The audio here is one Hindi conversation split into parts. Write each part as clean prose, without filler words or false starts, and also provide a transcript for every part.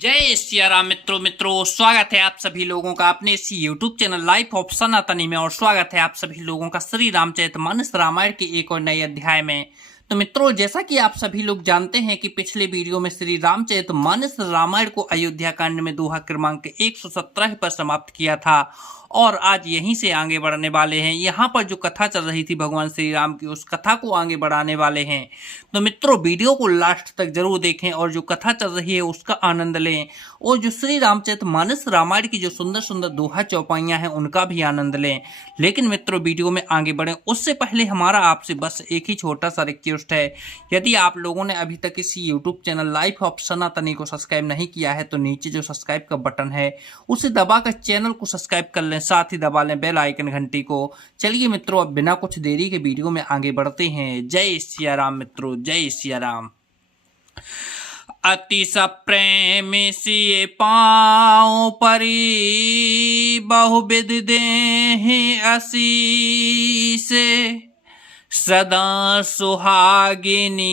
जय सिया राम मित्रों स्वागत है आप सभी लोगों का अपने इसी यूट्यूब चैनल लाइफ ऑफ सनातनी में। और स्वागत है आप सभी लोगों का श्री रामचरितमानस रामायण के एक और नए अध्याय में। तो मित्रों, जैसा कि आप सभी लोग जानते हैं कि पिछले वीडियो में श्री रामचरितमानस रामायण को अयोध्या कांड में दोहा क्रमांक 117 पर समाप्त किया था और आज यहीं से आगे बढ़ने वाले हैं। यहाँ पर जो कथा चल रही थी भगवान श्री राम की, उस कथा को आगे बढ़ाने वाले हैं। तो मित्रों, वीडियो को लास्ट तक जरूर देखें और जो कथा चल रही है उसका आनंद लें और जो श्री रामचरितमानस रामायण की जो सुंदर सुंदर दोहा चौपाइयाँ हैं उनका भी आनंद लें। लेकिन मित्रों, वीडियो में आगे बढ़ें उससे पहले हमारा आपसे बस एक ही छोटा सा रिक्वेस्ट है। यदि आप लोगों ने अभी तक इसी यूट्यूब चैनल लाइफ ऑफ सनातनी को सब्सक्राइब नहीं किया है तो नीचे जो सब्सक्राइब का बटन है उसे दबाकर चैनल को सब्सक्राइब कर लें, साथ ही दबा लें बेल आइकन घंटी को। चलिए मित्रों, अब बिना कुछ देरी के वीडियो में आगे बढ़ते हैं। जय सिया राम मित्रों, जय सिया राम। अति सप्रेम सिए पाँव परी बहुविध देहि आशीष सदा सुहागिनी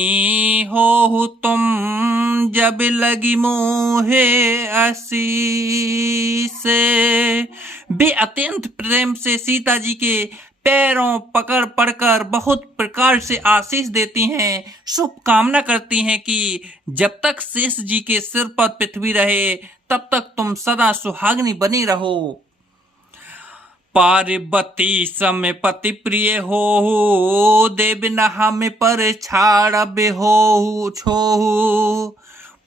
हो तुम जब लगी मोहे आशीष। वे अत्यंत प्रेम से सीता जी के पैरों पकड़ पड़कर बहुत प्रकार से आशीष देती हैं, शुभकामना करती हैं कि जब तक शेष जी के सिर पर पृथ्वी रहे तब तक तुम सदा सुहागिनी बनी रहो। पार्वती सम पति प्रिय हो देव नहा में पर छाड़ब हो छो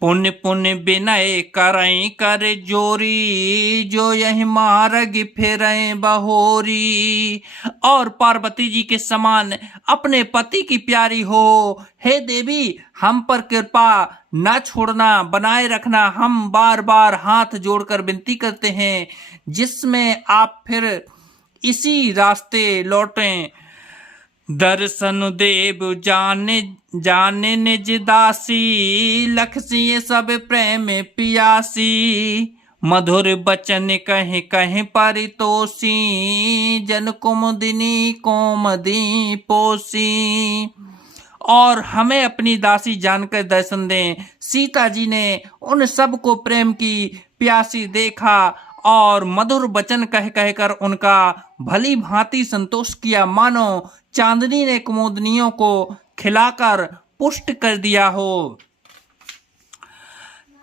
पुण्य पुण्य विनय करई कर जोरी जो यही मार्ग फिरय बहोरी। और पार्वती जी के समान अपने पति की प्यारी हो। हे देवी, हम पर कृपा न छोड़ना, बनाए रखना। हम बार बार हाथ जोड़कर विनती करते हैं जिसमें आप फिर इसी रास्ते लौटें। दर्शन देव जाने जाने निज दासी लखसी सब प्रेम पियासी मधुर बचन कहे कहे परितोषी जन कुमुदिनी कोमदी पोसी। और हमें अपनी दासी जानकर दर्शन दें। सीता जी ने उन सब को प्रेम की प्यासी देखा और मधुर वचन कह कहकर उनका भली भांति संतोष किया, मानो चांदनी ने कुमुदनियों को खिलाकर पुष्ट कर दिया हो।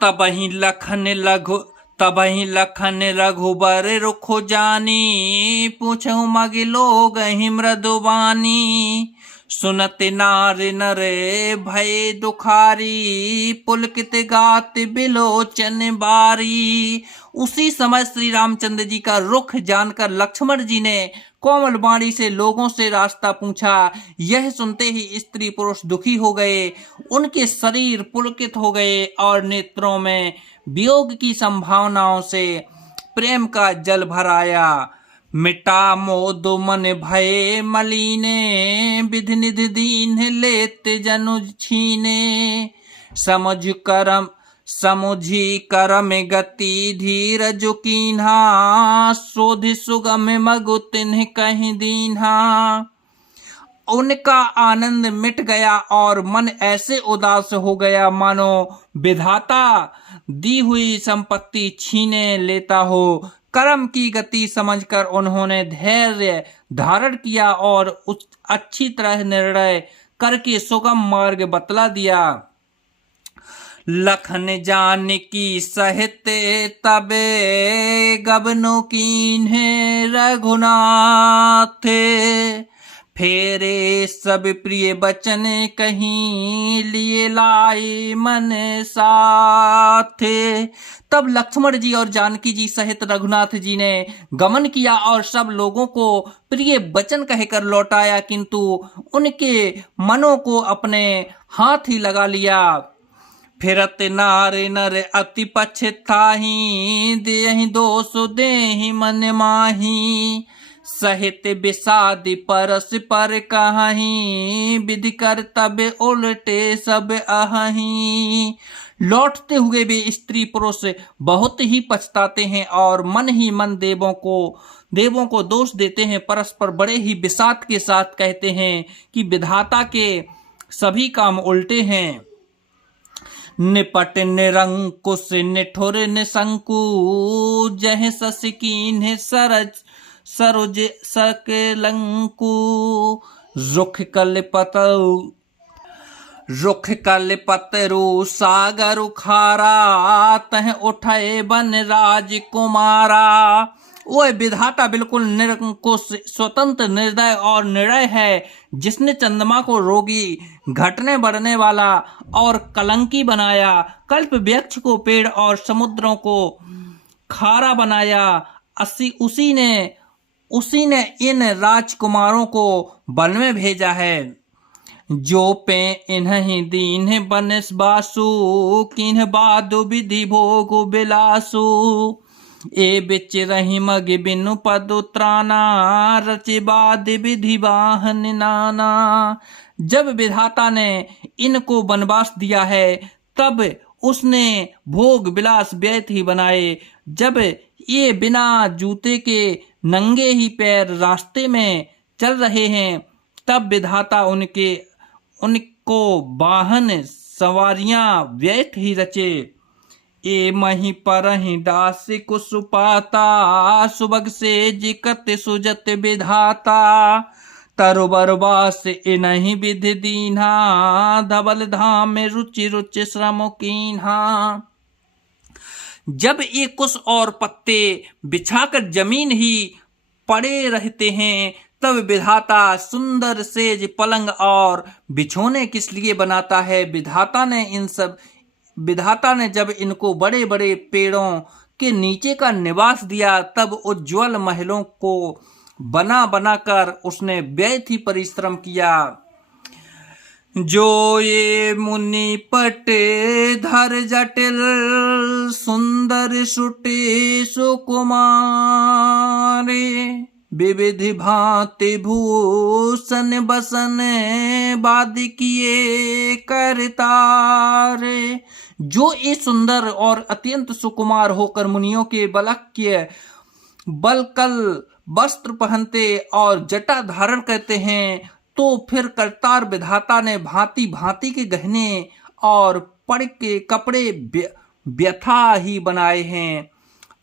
तबहि लखन रघुबर रुखो जानी पूछहु मग लोग ही मृदुवानी सुनत नार नरे भय दुखारी पुलकित गात बिलोचन बारी। उसी समय श्री रामचंद्र जी का रुख जानकर लक्ष्मण जी ने कोमल वाणी से लोगों से रास्ता पूछा। यह सुनते ही स्त्री पुरुष दुखी हो गए, उनके शरीर पुलकित हो गए और नेत्रों में वियोग की संभावनाओं से प्रेम का जल भर आया। मिटा मोद मन भय मलीने विधि निधि दीन लेत जनुज छीने समुझी करम गति धीरज कीन्हा शोधि सुगम मगु तिन्ह कहीं दीन्हा। उनका आनंद मिट गया और मन ऐसे उदास हो गया मानो विधाता दी हुई संपत्ति छीने लेता हो। कर्म की गति समझकर उन्होंने धैर्य धारण किया और उस अच्छी तरह निर्णय करके सुगम मार्ग बतला दिया। लखन जान की सहित तबे गबनो कीन्हे रघुनाथ फेरे सब प्रिय बचन कहीं लिए लाई मन साथ। तब लक्ष्मण जी और जानकी जी सहित रघुनाथ जी ने गमन किया और सब लोगों को प्रिय वचन कहकर लौटाया, किंतु उनके मनों को अपने हाथ ही लगा लिया। फिरत नार नर अति पछताहि देहि दोष देहि मन माही सहित विषाद परस पर कहीं विधि कर तब उल्टे सब अहि। लौटते हुए भी स्त्री पुरुष बहुत ही पछताते हैं और मन ही मन देवों को दोष देते हैं। परस्पर बड़े ही विषाद के साथ कहते हैं कि विधाता के सभी काम उल्टे हैं। निपट निरंकुश निठुर निशंकु, जह सस कीन्ह सरज सरोज सकलंकु। रुख कलपतरु सागर खारा, तह उठे बन राजकुमारा। वो विधाता बिल्कुल निरंकुश, स्वतंत्र, निर्दय और निर्णय है, जिसने चंद्रमा को रोगी, घटने बढ़ने वाला और कलंकी बनाया, कल्प वृक्ष को पेड़ और समुद्रों को खारा बनाया। उसी ने इन राजकुमारों को वन में भेजा है। जो पे इन्हीं दीन बनस बासु, किन्ह बादु विधि भोग बिलासु। ए बिच रही मग बिनु पद त्राना, रचे बाद विधि वाहन नाना। जब विधाता ने इनको वनवास दिया है, तब उसने भोग विलास व्यर्थ ही बनाए। जब ये बिना जूते के नंगे ही पैर रास्ते में चल रहे हैं, तब विधाता उनको वाहन सवारियां व्यर्थ ही रचे। ए मही परहि दास कुसुपाता, सुबग से जिकत सुजत विधाता। तरुबर वास इनहि विधि दीन्हा, धवल धाम में रुचि रुचि श्रम कीन्हा। जब ये कुश और पत्ते बिछाकर जमीन ही पड़े रहते हैं, तब विधाता सुंदर सेज पलंग और बिछोने किस लिए बनाता है। विधाता ने जब इनको बड़े बड़े पेड़ों के नीचे का निवास दिया, तब उज्ज्वल महलों को बना बनाकर उसने व्यर्थ ही परिश्रम किया। जो ये मुनि पटे धर जटिल, सुंदर सुटे सुकुमारे। विविधि भांति भूषण बसन, बाद किए करतारे। जो ये सुंदर और अत्यंत सुकुमार होकर मुनियों के बलकल वस्त्र पहनते और जटा धारण करते हैं, तो फिर करतार विधाता ने भांति भांति के गहने और पड़ के कपड़े व्यथा ही बनाए हैं।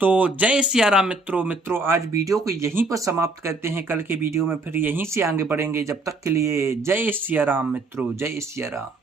तो जय सिया राम मित्रों, आज वीडियो को यहीं पर समाप्त करते हैं। कल के वीडियो में फिर यहीं से आगे बढ़ेंगे। जब तक के लिए जय सिया राम मित्रों, जय सिया राम।